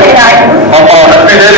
ใดๆ พอพอไม่ได้